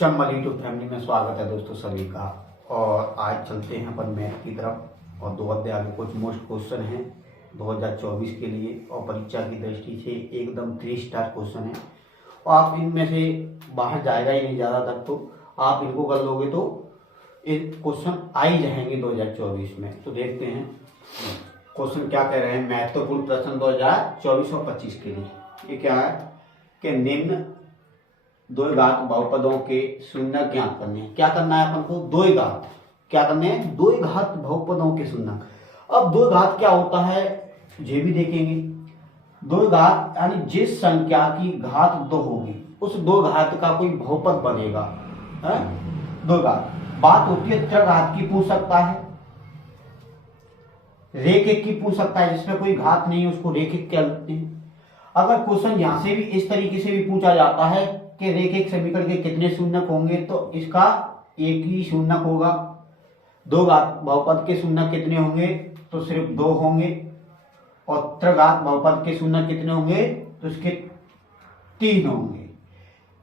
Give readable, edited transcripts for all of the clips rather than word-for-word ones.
Chambal YouTube family में स्वागत है दोस्तों सभी का। और आज चलते हैं अपन मैथ की तरफ और दो अध्याय के कुछ मोस्ट क्वेश्चन हैं 2024 के लिए और परीक्षा की दृष्टि से एकदम 3 स्टार क्वेश्चन है और आप इनमें से बाहर जाएगा ही नहीं ज़्यादातर, तो आप इनको कर लोगे तो ये क्वेश्चन आ ही जाएंगे 2024 में। तो देखते हैं क्वेश्चन क्या कह रहे हैं। महत्वपूर्ण प्रश्न 2024 और 25 के लिए ये क्या है कि निम्न दो घात बहुपदों के शून्य ज्ञात करने हैं। क्या करना है अपन को? दो घात क्या करने हैं? दो घात बहुपदों के शून्य। अब दो घात क्या होता है ये भी देखेंगे। दो घात यानी जिस संख्या की घात 2 होगी उस दो घात का कोई बहुपद बनेगा है? दो घात बात होती है त्रघात की पूछ सकता है, रेखिक की पूछ सकता है, जिसमें कोई घात नहीं है उसको रेखिक कहते हैं। अगर क्वेश्चन यहां से भी इस तरीके से भी पूछा जाता है कि रेखिक समीकरण के कितने शून्यक होंगे, तो इसका एक ही शून्यक होगा। दो घात बहुपद के शून्यक कितने होंगे? तो सिर्फ 2 होंगे। और त्रघात बहुपद के शून्यक कितने होंगे? तो इसके 3 होंगे।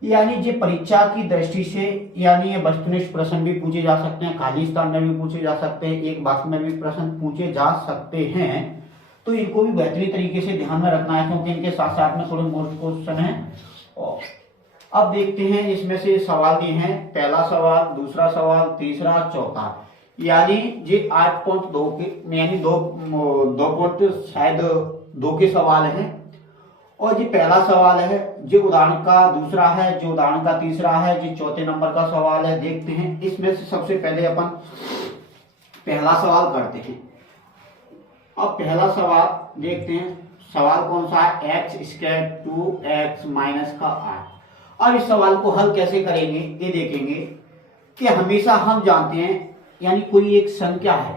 यानी ये परीक्षा की दृष्टि से यानी ये वस्तुनिष्ठ प्रश्न भी पूछे जा सकते हैं, खाली स्थान में भी पूछे जा सकते हैं, एक वाक्य में भी प्रश्न पूछे जा सकते हैं। तो इनको भी बेहतरीन तरीके से ध्यान में रखना है क्योंकि इनके साथ साथ में थोड़े मोस्ट क्वेश्चन हैं। और अब देखते हैं इसमें से सवाल दिए हैं। पहला सवाल, दूसरा सवाल, तीसरा, चौथा, यानी ये 8.2 के यानी दो पॉइंट शायद 2 के सवाल हैं। और ये पहला सवाल है, जो उदाहरण का दूसरा है, जो उदाहरण का तीसरा है, जो चौथे नंबर का सवाल है। देखते हैं इसमें से सबसे पहले अपन पहला सवाल करते हैं। अब पहला सवाल देखते हैं। सवाल कौन सा है? x² 2x माइनस का 8। अब इस सवाल को हल कैसे करेंगे ये देखेंगे कि हमेशा हम जानते हैं यानी कोई एक संख्या है,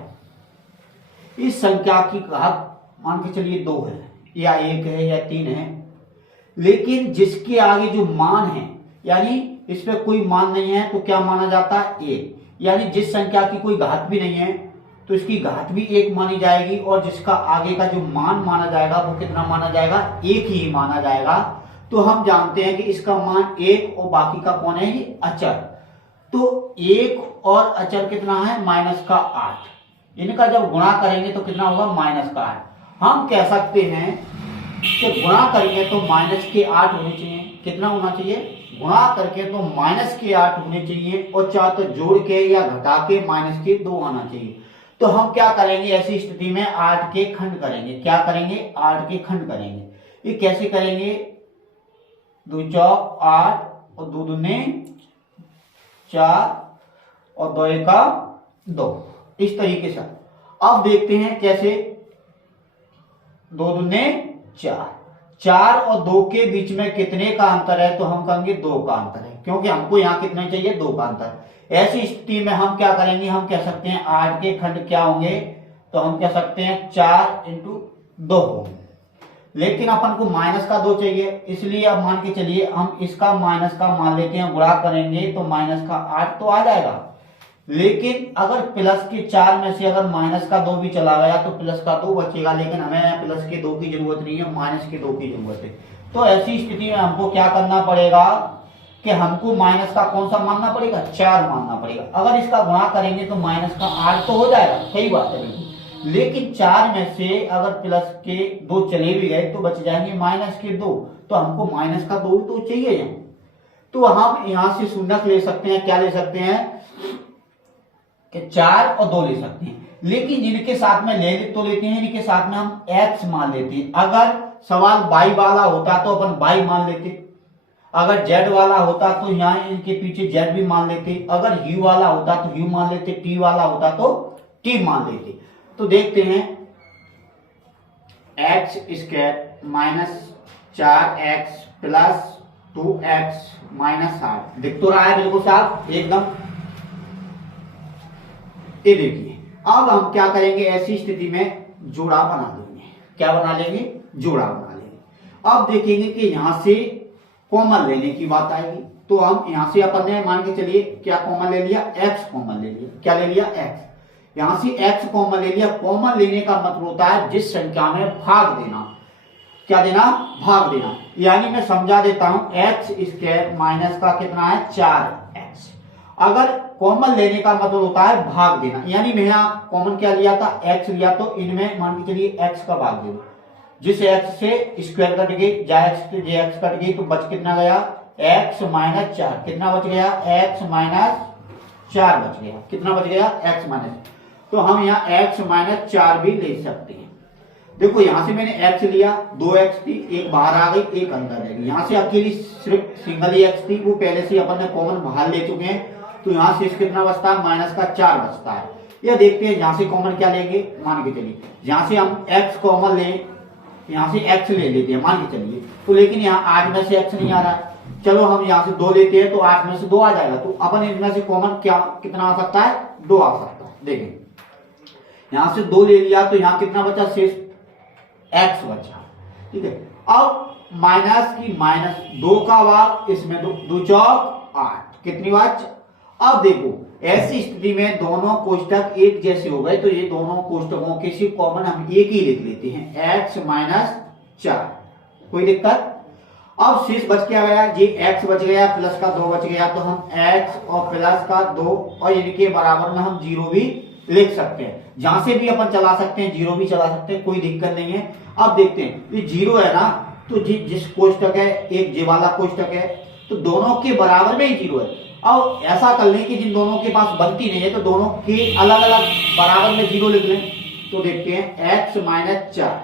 इस संख्या की घात मान के चलिए 2 है या 1 है या 3 है, लेकिन जिसके आगे जो मान है यानी इस पे कोई मान नहीं है तो क्या माना जाता है? 1। यानी जिस संख्या की कोई घात भी नहीं है तो इसकी घात भी 1 मानी जाएगी और जिसका आगे का जो मान माना जाएगा वो कितना माना जाएगा? 1 ही माना जाएगा। तो हम जानते हैं कि इसका मान 1 और बाकी का कौन है? ये अचर। तो 1 और अचर कितना है? माइनस का 8। इनका जब गुणा करेंगे तो कितना होगा? माइनस का 8। हम कह सकते हैं कि गुणा करेंगे तो माइनस के 8 होने चाहिए। कितना होना चाहिए? गुणा करके तो माइनस के 8 होने चाहिए और चाहे तो जोड़ के या घटा के माइनस के 2 आना चाहिए। तो हम क्या करेंगे ऐसी स्थिति में? 8 के खंड करेंगे। क्या करेंगे? 8 के खंड करेंगे। ये कैसे करेंगे? 2 चौक 8 और 2 दूने 4 और 2 एका 2, इस तरीके से। अब देखते हैं कैसे। 2 दूने 4, 4 और 2 के बीच में कितने का अंतर है? तो हम कहेंगे 2 का अंतर है, क्योंकि हमको यहां कितना चाहिए? 2 का अंतर। ऐसी स्थिति में हम क्या करेंगे? हम कह सकते हैं 8 के खंड क्या होंगे? तो हम कह सकते हैं 4 × 2 होंगे। लेकिन अपन को माइनस का 2 चाहिए, इसलिए अब मान के चलिए हम इसका माइनस का मान लेते हैं, गुणा करेंगे तो माइनस का 8 तो आ जाएगा। लेकिन अगर प्लस के 4 में से अगर माइनस का 2 भी चला गया तो प्लस का 2 बचेगा, लेकिन हमें प्लस के 2 की जरूरत नहीं है, माइनस के 2 की जरूरत है। तो ऐसी स्थिति में हमको क्या करना पड़ेगा कि हमको माइनस का कौन सा मानना पड़ेगा? 4 मानना पड़ेगा। अगर इसका गुणा करेंगे तो माइनस का 8 तो हो जाएगा, सही बात है बिल्कुल। लेकिन 4 में से अगर प्लस के 2 चले भी गए तो बच जाएंगे माइनस के 2, तो हमको माइनस का 2 तो चाहिए यहाँ। तो हम यहां से शून्यक ले सकते हैं। क्या ले सकते हैं? कि 4 और 2 ले सकते हैं। लेकिन जिनके साथ में ले तो लेते हैं, इनके साथ में हम x मान लेते हैं। अगर सवाल y वाला होता तो अपन y मान लेते, अगर z वाला होता तो यहाँ इनके पीछे z भी मान लेते, अगर u वाला होता तो u मान लेते, t वाला होता तो t मान लेते। तो देखते हैं x² minus 4x plus 2x minus 8 दिख तो रहा है बिल्कुल साफ एकदम। ये देखिए अब हम क्या करेंगे? ऐसी स्थिति में जोड़ा बना देंगे। क्या बना लेंगे? जोड़ा बना लेंगे। अब देखेंगे कि यहां से कॉमन लेने की बात आएगी। तो हम यहां से अपन ने मान के चलिए क्या कॉमन ले लिया? x कॉमन ले लिया। क्या ले लिया? x। यहां से x कॉमन ले लिया। कॉमन लेने का मतलब होता है जिस संख्या में भाग देना। क्या देना? भाग देना। यानी मैं समझा देता हूं, x² माइनस का कितना है? 4x अगर कॉमन लेने का मतलब होता है भाग देना, यानी मैं यहाँ कॉमन क्या लिया था, x लिया, तो इनमें मान के चलिए x का भाग दे दो, जिस x से स्क्वायर कट गई, जा x से जे x कट गई, तो बच कितना गया, x माइनस 4। कितना बच गया, x माइनस 4 बच गया। कितना बच गया, x माइनस। तो हम यहाँ x माइनस 4 भी ले सकते हैं। देखो यहां से मैंने x लिया, 2x थी, एक बाहर आ गई, एक अंदर रह गई। यहां से अकेली सिर्फ सिंगल ही x थी, वो पहले से अपन ने कॉमन बाहर ले चुके हैं, तो यहां से कितना बचता है, माइनस का 4 बचता है। यह देखते हैं यहां से कॉमन क्या लेंगे, मान के चलिए यहां से हम x कॉमन लें, यहां से x ले लेते हैं मान के चलिए, तो लेकिन यहाँ 8 में से x नहीं आ रहा है, चलो हम यहाँ से 2 लेते हैं, तो 8 में से 2 आ जाएगा, तो अपन इनमें से कॉमन क्या कितना आ सकता है, 2 आ सकता है। देखें यहां से 2 ले लिया, तो यहाँ कितना बचा, शेष x बचा। ठीक है, अब माइनस की माइनस 2 का भाग, इसमें 2 चौक 8, कितनी बात। अब देखो ऐसी स्थिति में दोनों कोष्टक एक जैसे हो गए, तो ये दोनों कोष्टकों के सिर्फ कॉमन हम एक ही लिख लेते हैं, x माइनस 4, कोई दिक्कत। अब शेष बच क्या गया, ये x बच गया, प्लस का 2 बच गया, तो हम x और प्लस का 2 और इनके बराबर में हम 0 भी लिख सकते हैं। जहां से भी अपन चला सकते हैं, 0 भी चला सकते हैं, कोई दिक्कत नहीं है। अब देखते हैं ये 0 है ना, तो जिस कोष्टक है, एक जे वाला कोष्टक है, तो दोनों के बराबर में ही 0 है। अब ऐसा कर लें कि जिन दोनों के पास बनती नहीं है, तो दोनों के अलग अलग बराबर में 0 लिख लें। तो देखते हैं x माइनस 4,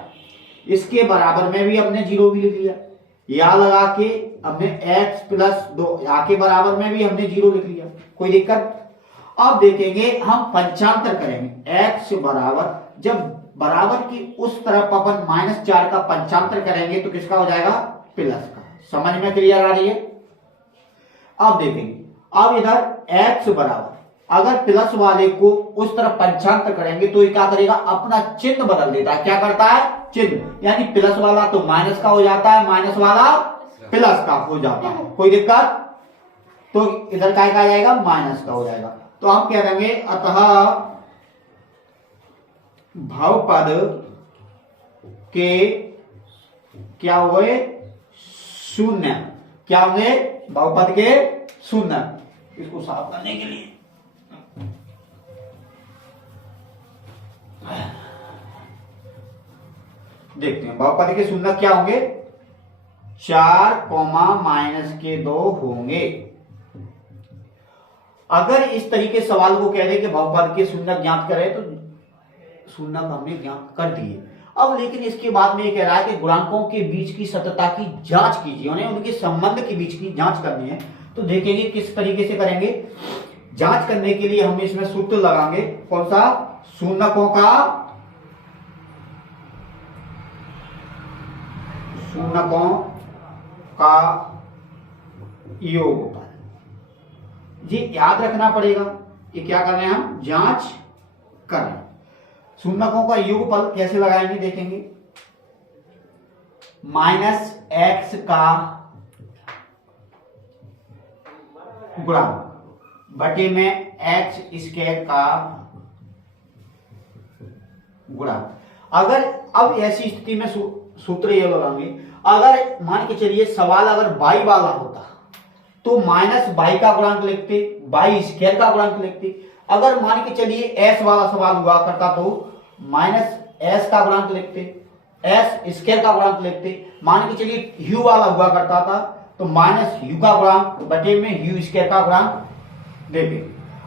इसके बराबर में भी हमने 0 भी लिख लिया, या लगा के हमने x प्लस 2 यहाँ के बराबर में भी हमने 0 लिख लिया, कोई दिक्कत। अब देखेंगे हम पंचांतर करेंगे, x बराबर, जब बराबर की उस तरफ अपन माइनस 4 का पंचांतर करेंगे तो किसका हो जाएगा, प्लस का। समझ में क्लियर आ रही है। अब देखेंगे, अब इधर x बराबर, अगर प्लस वाले को उस तरफ पंचांतर करेंगे तो ये क्या करेगा, अपना चिन्ह बदल देता है। क्या करता है, चिन्ह, यानी प्लस वाला तो माइनस का हो जाता है, माइनस वाला प्लस का हो जाता है, कोई दिक्कत। तो इधर क्या आ जाएगा, माइनस का हो जाएगा। तो हम कह देंगे अतः बहुपद के क्या हुए, शून्य। क्या होंगे, बहुपद के शून्य। इसको साफ करने के लिए देखते हैं बहुपद के शून्य क्या होंगे, 4 माइनस के 2 होंगे। अगर इस तरीके सवाल को कह दे कि बहुपद के शून्य ज्ञात करें, तो शून्य हमने ज्ञात कर दिए। अब लेकिन इसके बाद में ये कह रहा है कि गुणांकों के बीच की सततता की जांच कीजिए, उन्हें उनके संबंध के बीच की जांच करनी है। तो देखेंगे किस तरीके से करेंगे। जांच करने के लिए हम इसमें सूत्र लगाएंगे, कौन सा, शून्यकों का योगफल। ये याद रखना पड़ेगा कि क्या कर रहे हैं हम, जांच कर रहे हैं। शून्यकों का योगफल कैसे लगाएंगे देखेंगे, माइनस एक्स का गुणांक बटे में एक्स स्क्वायर का गुणांक। अगर अब ऐसी स्थिति में सूत्र ये लगाएंगे, अगर मान के चलिए सवाल अगर बाई वाला होता तो माइनस बाई का गुणांक लिखते, बाई स्क्वायर का गुणांक लिखते। अगर मान के चलिए एस वाला सवाल हुआ करता तो माइनस एस का गुणांक लिखते, एस स्क्वायर का गुणांक लिखते। मान के चलिए यू वाला हुआ करता था तो माइनस यू का गुणांक बटे में यू स्क्वायर का गुणांक देते।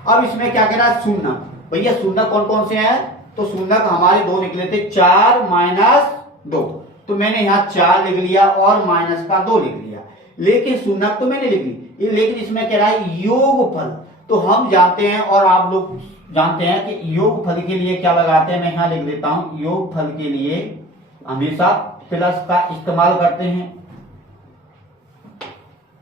अब इसमें क्या कह रहा है, शून्य। भैया शून्य कौन कौन से हैं, तो शून्य हमारे 2 निकले थे, 4 माइनस 2, तो मैंने यहाँ 4 लिख लिया और माइनस का 2 लिख लिया। लेकिन शून्य तो मैंने लिख ली, लेकिन इसमें कह रहा है योगफल। तो हम जानते हैं और आप लोग जानते हैं कि योगफल के लिए क्या लगाते हैं, मैं यहाँ लिख देता हूं, योगफल के लिए हमेशा प्लस का इस्तेमाल करते हैं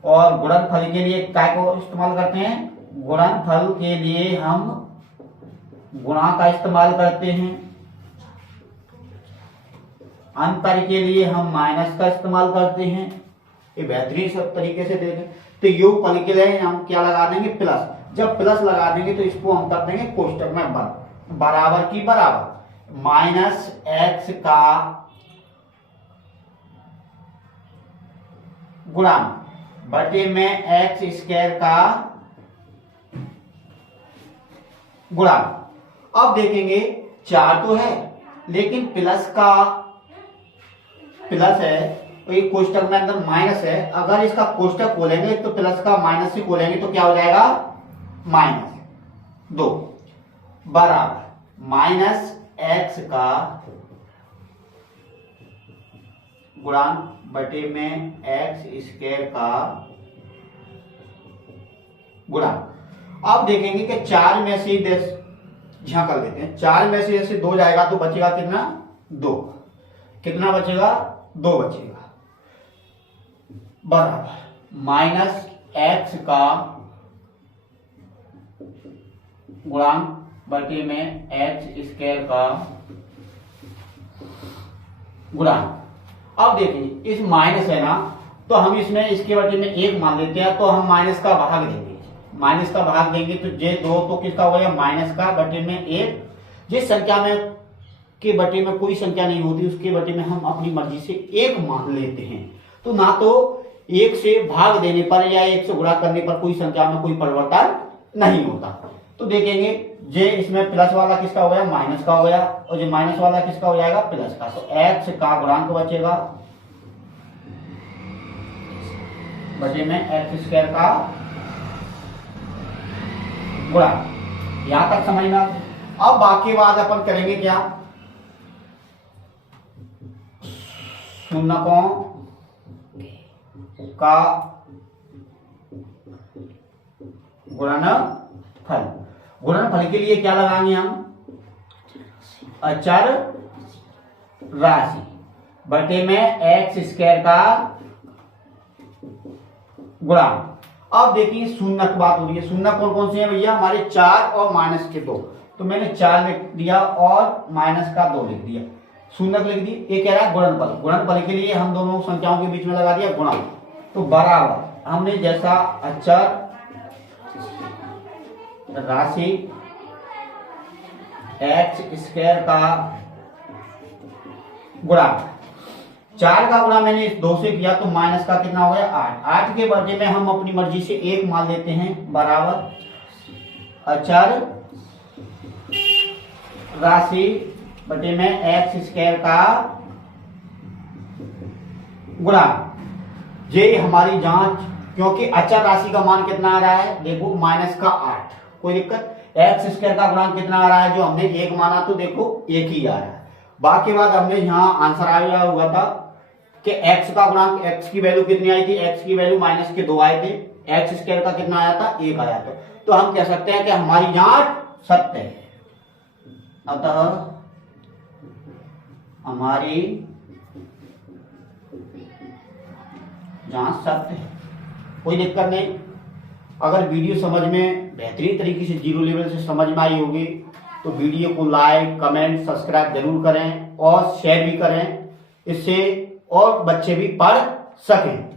और गुणनफल के लिए काय को इस्तेमाल करते हैं, गुणनफल के लिए हम गुणा का इस्तेमाल करते हैं, अंतर के लिए हम माइनस का इस्तेमाल करते हैं। ये बेहतरीन सब तरीके से देखें। तो योगफल के लिए हम क्या लगा देंगे, प्लस। जब प्लस लगा देंगे तो इसको हम कर देंगे कोष्टक में बंद, बराबर की बराबर माइनस एक्स का गुणांक बटे में एक्स स्क्वायर का गुणांक। अब देखेंगे 4 तो है, लेकिन प्लस का प्लस है तो ये कोष्टक में अंदर माइनस है। अगर इसका कोष्टक खोलेंगे तो प्लस का माइनस से खोलेंगे तो क्या हो जाएगा, -2 बराबर माइनस एक्स का गुणांक बटे में एक्स स्क्वायर का गुणांक। अब देखेंगे कि 4 में से 10 यहां कर देते हैं, 4 में से जैसे 2 जाएगा तो बचेगा कितना, 2। कितना बचेगा, 2 बचेगा बराबर माइनस एक्स का गुणांक बटे में एक्स स्क्वायर का गुणांक। अब देखिए इस माइनस है ना, तो हम इसमें इसके बटे में 1 मान लेते हैं, तो हम माइनस का भाग देंगे। माइनस का भाग देंगे तो जे 2 तो किसका हो गया, माइनस का बटे में 1। जिस संख्या में के बटे में कोई संख्या नहीं होती उसके बटे में हम अपनी मर्जी से 1 मान लेते हैं। तो ना तो 1 से भाग देने पर या 1 से गुणा करने पर कोई संख्या में कोई परिवर्तन नहीं होता। तो देखेंगे जे इसमें प्लस वाला किसका हो गया, माइनस का हो गया, और जो माइनस वाला किसका हो जाएगा, प्लस का। तो एक्स का गुणांक बचेगा बचे में एक्स स्क्वायर का गुणांक। यहां तक समझ में आ। अब बाकी बात अपन करेंगे क्या, शून्यकों का गुणनफल। गुणनफल के लिए क्या लगाएंगे हम, अचर राशि बटे में एक्स स्क्वायर का गुणांक। अब देखिए शून्य की बात हो रही है। शून्य कौन कौन से हैं भैया, हमारे 4 और माइनस के 2। तो मैंने 4 लिख दिया और माइनस का 2 लिख दिया, शून्य लिख दिए। ये कह रहा है गुणनफल। गुणनफल के लिए हम दोनों संख्याओं के बीच में लगा दिया गुणा। तो बराबर हमने जैसा अचर राशि एक्स स्क्वायर का गुणांक, 4 का गुणा मैंने इस 2 से किया तो माइनस का कितना हो गया, 8। 8 के बदले में हम अपनी मर्जी से 1 मान लेते हैं बराबर अचर राशि बटे में एक्स स्क्वायर का गुणांक। ये हमारी जांच, क्योंकि अचर राशि का मान कितना आ रहा है, देखो माइनस का 8, कोई दिक्कत। एक्स स्क्वायर का गुणांक कितना आ रहा है, जो हमने 1 माना तो देखो 1 ही आ रहा है। बाकी बात हमने यहाँ आंसर आया हुआ था कि x का गुणांक, x की वैल्यू कितनी आई थी, x की वैल्यू माइनस के 2 आए थे, एक्स स्क्वायर का कितना आया था, 1 आया था। तो हम कह सकते हैं कि हमारी जांच सत्य है। अतः हमारी जांच सत्य है, कोई दिक्कत नहीं। अगर वीडियो समझ में बेहतरीन तरीके से 0 लेवल से समझ में आई होगी तो वीडियो को लाइक, कमेंट, सब्सक्राइब जरूर करें और शेयर भी करें, इससे और बच्चे भी पढ़ सकें।